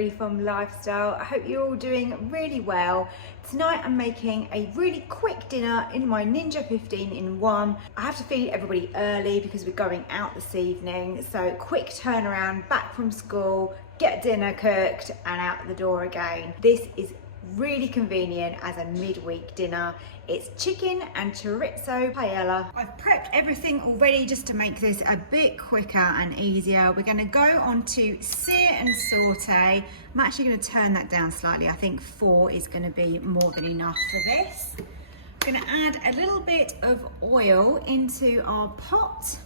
free from lifestyle. I hope you're all doing really well. Tonight I'm making a really quick dinner in my Ninja 15-in-1. I have to feed everybody early because we're going out this evening. So quick turnaround, back from school, get dinner cooked and out the door again. This is really convenient as a midweek dinner. It's chicken and chorizo paella. I've prepped everything already just to make this a bit quicker and easier. We're going to go on to sear and saute. I'm actually going to turn that down slightly. I think 4 is going to be more than enough for this. I'm going to add a little bit of oil into our pot,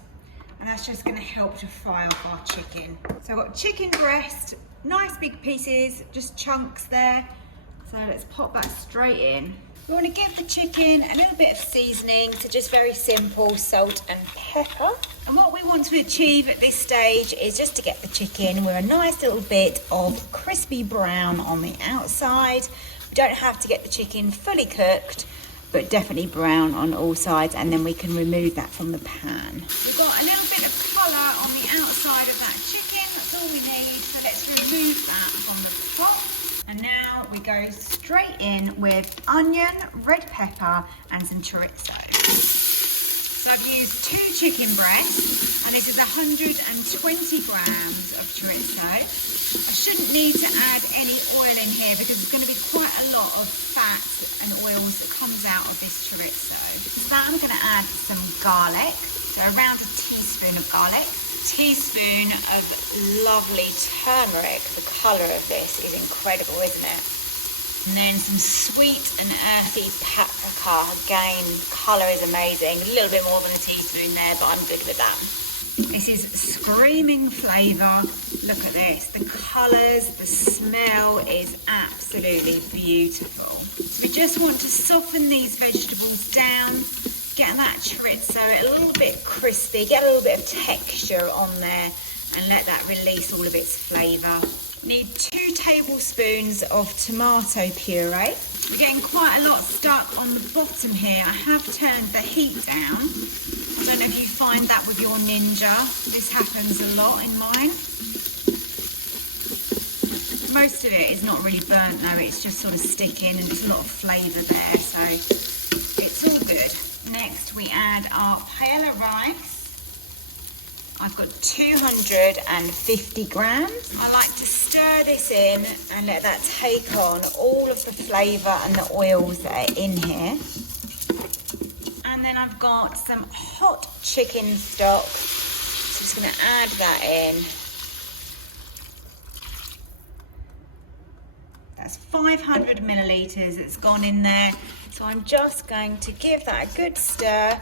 and that's just going to help to fry off our chicken. So I've got chicken breast, nice big pieces, just chunks there. So let's pop that straight in. We want to give the chicken a little bit of seasoning, so just very simple salt and pepper. And what we want to achieve at this stage is just to get the chicken with a nice little bit of crispy brown on the outside. We don't have to get the chicken fully cooked, but definitely brown on all sides, and then we can remove that from the pan. We've got a little bit of colour on the outside of that chicken, that's all we need. So let's remove that from the top. And now we go straight in with onion, red pepper and some chorizo. So I've used 2 chicken breasts and this is 120 grams of chorizo. I shouldn't need to add any oil in here because there's going to be quite a lot of fat and oils that comes out of this chorizo. So that I'm going to add some garlic, so around a teaspoon of garlic. Teaspoon of lovely turmeric. The colour of this is incredible, isn't it? And then some sweet and earthy paprika. Again, colour is amazing. A little bit more than a teaspoon there, but I'm good with that. This is screaming flavour. Look at this. The colours, the smell is absolutely beautiful. So we just want to soften these vegetables down. Get that chorizo a little bit crispy, get a little bit of texture on there and let that release all of its flavour. Need 2 tablespoons of tomato puree. We're getting quite a lot stuck on the bottom here. I have turned the heat down. I don't know if you find that with your Ninja. This happens a lot in mine. Most of it is not really burnt though, it's just sort of sticking and there's a lot of flavour there, so it's all good. Next we add our Paella Rice. I've got 250 grams. I like to stir this in and let that take on all of the flavour and the oils that are in here. And then I've got some hot chicken stock. So I'm just going to add that in. That's 500 millilitres it's gone in there. So I'm just going to give that a good stir,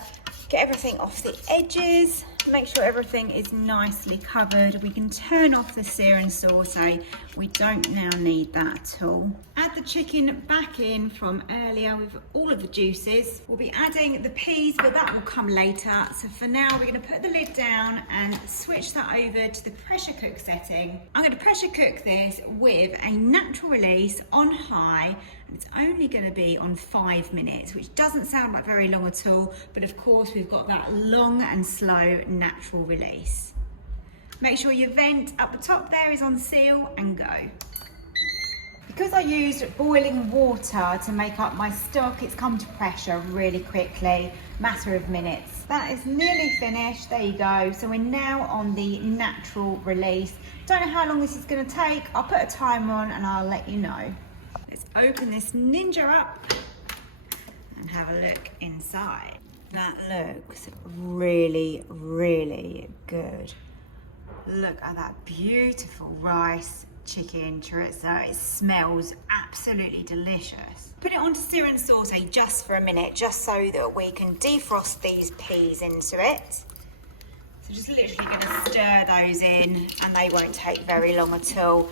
get everything off the edges, make sure everything is nicely covered. We can turn off the sear and saute. We don't now need that at all. Add the chicken back in from earlier with all of the juices. We'll be adding the peas, but that will come later. So for now, we're going to put the lid down and switch that over to the pressure cook setting. I'm going to pressure cook this with a natural release on high. It's only going to be on 5 minutes, which doesn't sound like very long at all, but of course we've got that long and slow natural release. Make sure your vent up the top there is on seal and go. Because I used boiling water to make up my stock, it's come to pressure really quickly, matter of minutes. That is nearly finished, there you go. So we're now on the natural release. Don't know how long this is going to take. I'll put a timer on and I'll let you know. Let's open this Ninja up and have a look inside. That looks really, really good. Look at that beautiful rice, chicken, chorizo. It smells absolutely delicious. Put it onto sear and saute just for a minute, just so that we can defrost these peas into it. So just literally gonna stir those in and they won't take very long at all.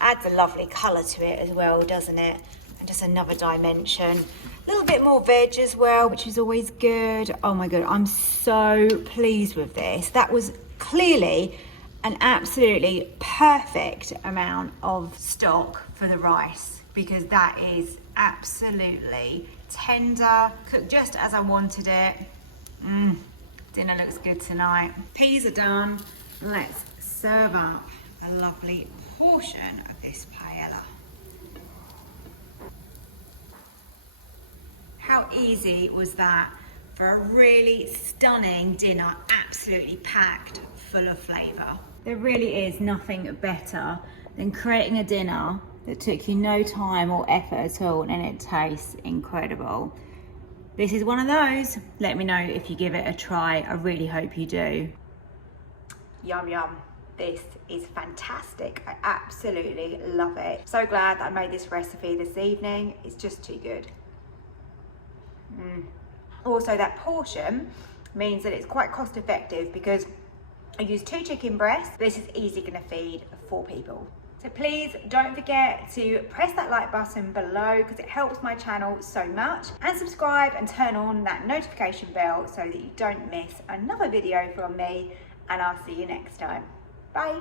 Adds a lovely colour to it as well, doesn't it? And just another dimension. A little bit more veg as well, which is always good. Oh my God, I'm so pleased with this. That was clearly an absolutely perfect amount of stock for the rice, because that is absolutely tender, cooked just as I wanted it. Dinner looks good tonight. Peas are done. Let's serve up a lovely portion of this paella. How easy was that for a really stunning dinner, absolutely packed full of flavour? There really is nothing better than creating a dinner that took you no time or effort at all and it tastes incredible. This is one of those. Let me know if you give it a try. I really hope you do. Yum yum. This is fantastic. I absolutely love it. So glad that I made this recipe this evening. It's just too good. Also, that portion means that it's quite cost effective because I use 2 chicken breasts. This is easily going to feed 4 people. So please don't forget to press that like button below because it helps my channel so much, and subscribe and turn on that notification bell so that you don't miss another video from me, and I'll see you next time. Bye.